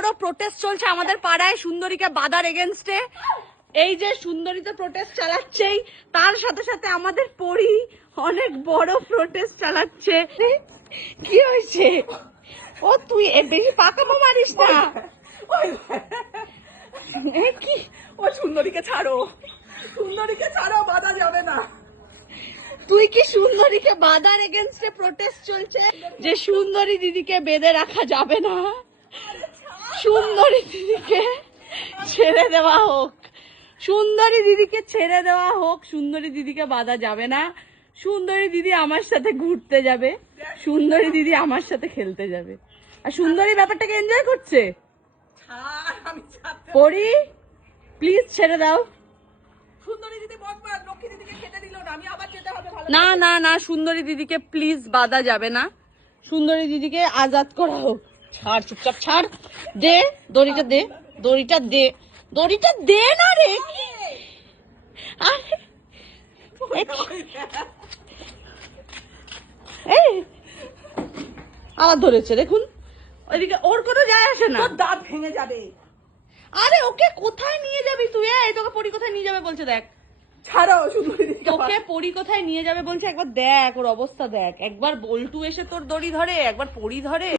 বড় প্রোটেস্ট চলছে আমাদের পাড়ায় সুন্দরীকে বাধার এগেনস্টে। এই যে সুন্দরী তো প্রোটেস্ট চালাচ্ছেই, তার সাথে সাথে আমাদের পরি অনেক বড় প্রোটেস্ট চালাচ্ছে। কি হয়েছে? ও তুই বেশি পাকামো মারিস না। কি ও সুন্দরীকে ছাড়ো, সুন্দরীকে ছাড়ো, বাধা যাবে না। তুই কি সুন্দরীকে বাধার এগেনস্টে প্রোটেস্ট চলছে যে সুন্দরী দিদিকে বেঁধে রাখা যাবে না, সুন্দরী দিদিকে ছেড়ে দেওয়া হোক, সুন্দরী দিদিকে ছেড়ে দেওয়া হোক, সুন্দরী দিদিকে বাধা যাবে না, সুন্দরী দিদি আমার সাথে ঘুরতে যাবে, সুন্দরী দিদি আমার সাথে খেলতে যাবে, আর সুন্দরী ব্যাপারটাকে এনজয় করছে। আমি ছাড়তে, পরি প্লিজ ছেড়ে দাও। সুন্দরী দিদি বদমাস, লক্ষ্মী দিদিকে খেতে দিল না, আমি আবার যেতে হবে। ভালো না না না, সুন্দরী দিদিকে প্লিজ বাধা যাবে না, সুন্দরী দিদিকে আজাদ করা হোক। ছাড়, চুপচাপ ছাড়, দে দড়িটা, দে দড়িটা, দে দড়িটা, দে না রে। আরে এই আবার ধরেছে, দেখুন ওইদিকে, ওর কোনো যায় আসে না। তোর দাঁত ভেঙে যাবে। আরে ওকে কোথায় নিয়ে যাবি তুই? এই তোকে পরি কোথায় নিয়ে যাবে বলছে, দেখ। ছাড়ো সুন্দরী দিদিকে। তোকে পরি কোথায় নিয়ে যাবে বলছে, একবার দেখ ওর অবস্থা দেখ। একবার বল্টু এসে তোর দড়ি ধরে, একবার পরি ধরে।